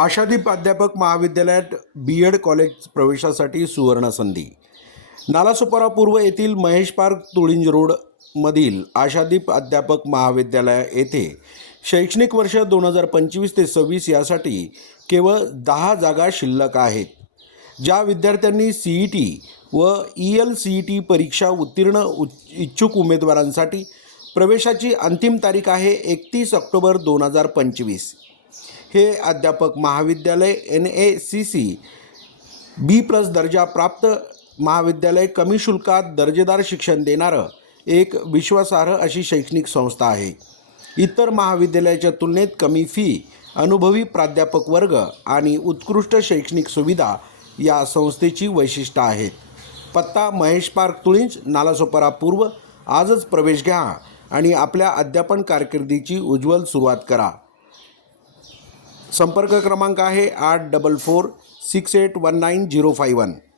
आशादीप अध्यापक महाविद्यालयात B Ed college प्रवेशासाठी सुवर्णसंधी. नालासोपारा पूर्व येथील महेश पार्क तुळिंज रोडमधील आशादीप अध्यापक महाविद्यालय येथे शैक्षणिक वर्ष 2025 ते 26 यासाठी केवळ 10 जागा शिल्लक आहेत. ज्या विद्यार्थ्यांनी CET व ELCET परीक्षा उत्तीर्ण इच्छुक उमेदवारांसाठी प्रवेशाची अंतिम तारीख आहे 31 ऑक्टोबर 2025. हे अध्यापक महाविद्यालय NACC B+ दर्जा प्राप्त महाविद्यालय कमी शुल्कात दर्जेदार शिक्षण देणारं एक विश्वासार्ह अशी शैक्षणिक संस्था आहे. इतर महाविद्यालयाच्या तुलनेत कमी फी, अनुभवी प्राध्यापक वर्ग आणि उत्कृष्ट शैक्षणिक सुविधा या संस्थेची वैशिष्ट्य आहेत. पत्ता महेश पार्क तुळिंज, नालासोपारा पूर्व. आजच प्रवेश घ्या आणि आपल्या अध्यापन कारकिर्दीची उज्ज्वल सुरुवात करा. संपर्क क्रमांक आहे 8446819051.